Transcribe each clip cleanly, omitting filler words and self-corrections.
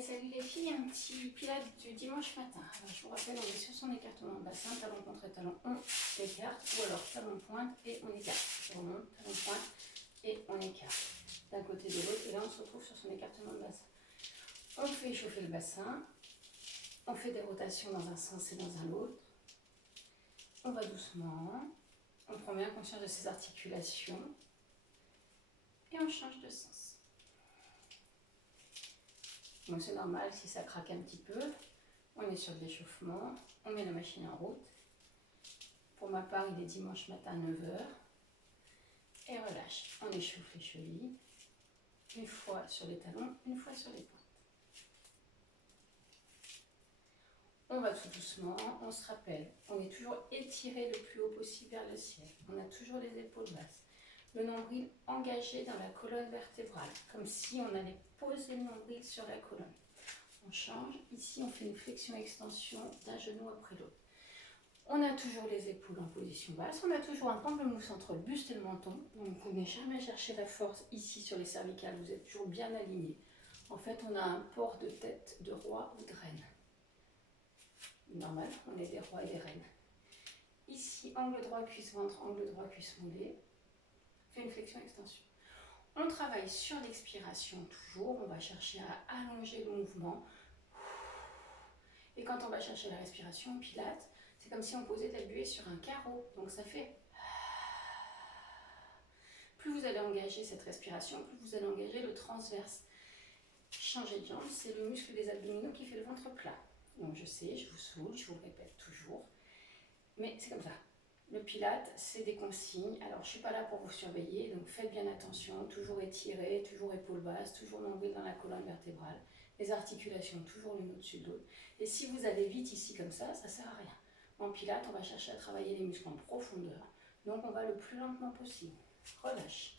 Allez, salut les filles, un petit pilates du dimanche matin. Alors, je vous rappelle, on est sur son écartement de bassin, talon contre talon, on écarte, ou alors talon pointe et on écarte. Je remonte, talon pointe et on écarte. D'un côté de l'autre, et là on se retrouve sur son écartement de bassin. On fait chauffer le bassin, on fait des rotations dans un sens et dans un autre. On va doucement, on prend bien conscience de ses articulations et on change de sens. Donc c'est normal si ça craque un petit peu. On est sur de l'échauffement, on met la machine en route. Pour ma part, il est dimanche matin à 9 h. Et relâche. On échauffe les chevilles. Une fois sur les talons, une fois sur les pointes. On va tout doucement, on se rappelle. On est toujours étiré le plus haut possible vers le ciel. On a toujours les épaules basses. Le nombril engagé dans la colonne vertébrale, comme si on allait poser le nombril sur la colonne. On change. Ici, on fait une flexion-extension d'un genou après l'autre. On a toujours les épaules en position basse. On a toujours un pamplemousse entre le buste et le menton. Donc, vous n'allez jamais chercher la force ici sur les cervicales. Vous êtes toujours bien aligné. En fait, on a un port de tête de roi ou de reine. Normal, on est des rois et des reines. Ici, angle droit, cuisse-ventre, angle droit, cuisse-mollet. Fait une flexion-extension. On travaille sur l'expiration toujours. On va chercher à allonger le mouvement. Et quand on va chercher la respiration, pilates, c'est comme si on posait la buée sur un carreau. Donc ça fait... Plus vous allez engager cette respiration, plus vous allez engager le transverse. Changer de jambe, c'est le muscle des abdominaux qui fait le ventre plat. Donc je sais, je vous saoule, je vous le répète toujours. Mais c'est comme ça. Le pilate, c'est des consignes. Alors je ne suis pas là pour vous surveiller, donc faites bien attention. Toujours étiré, toujours épaules basses, toujours nombril dans la colonne vertébrale. Les articulations toujours l'une au-dessus de l'autre. Et si vous allez vite ici comme ça ne sert à rien. En pilate, on va chercher à travailler les muscles en profondeur. Donc on va le plus lentement possible. Relâche.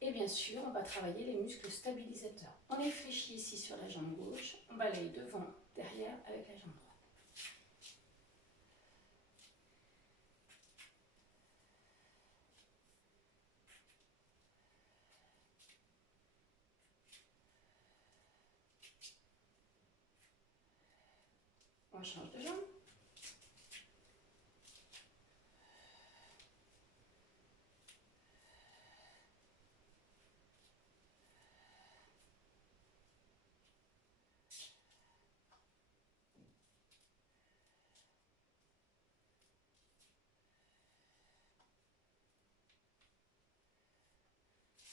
Et bien sûr, on va travailler les muscles stabilisateurs. On est fléchi ici sur la jambe gauche. On balaye devant, derrière avec la jambe droite. On change de jambe.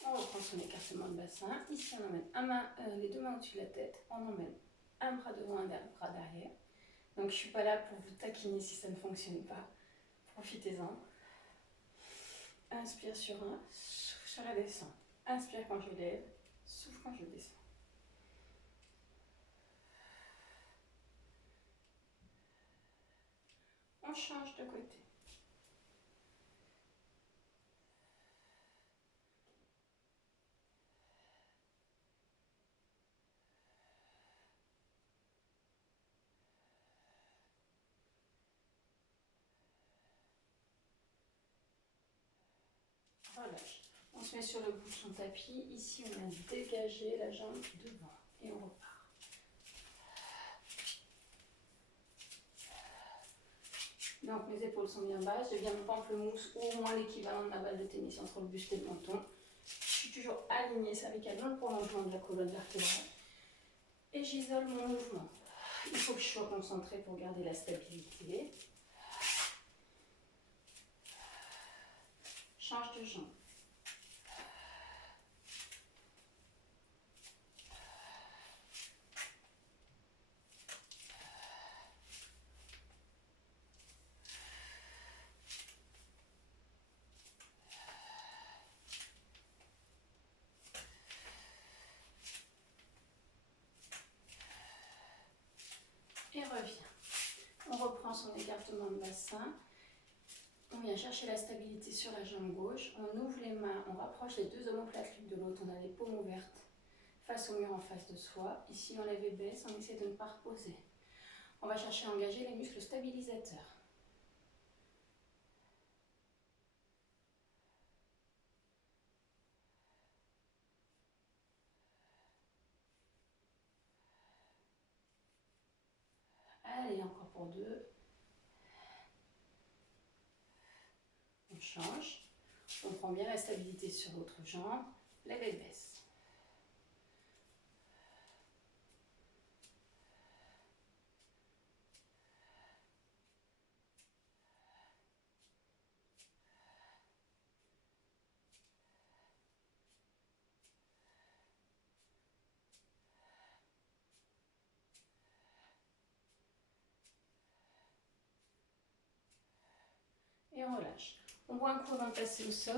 On reprend son écartement de bassin. Ici, on emmène les deux mains au-dessus de la tête. On emmène un bras devant, un bras derrière. Donc, je ne suis pas là pour vous taquiner si ça ne fonctionne pas. Profitez-en. Inspire sur un, souffle sur la descente. Inspire quand je lève, souffle quand je descends. On change de côté. Relâche. On se met sur le bout de son tapis. Ici, on a dégagé la jambe devant. Et on repart. Donc, mes épaules sont bien basses. Je viens mon pamplemousse, ou au moins l'équivalent de ma balle de tennis entre le buste et le menton. Je suis toujours alignée cervicale dans le prolongement de la colonne vertébrale. Et j'isole mon mouvement. Il faut que je sois concentrée pour garder la stabilité. Change de jambe. Et revient. On reprend son écartement de bassin. On vient chercher la stabilité sur la jambe gauche. On ouvre les mains, on rapproche les deux omoplates l'une de l'autre. On a les paumes ouvertes face au mur en face de soi. Ici, on lève et baisse. On essaie de ne pas reposer. On va chercher à engager les muscles stabilisateurs. Allez, encore pour 2. On change. On prend bien la stabilité sur l'autre jambe. Lève et baisse. Et on relâche. On boit un coup avant de passer au sol.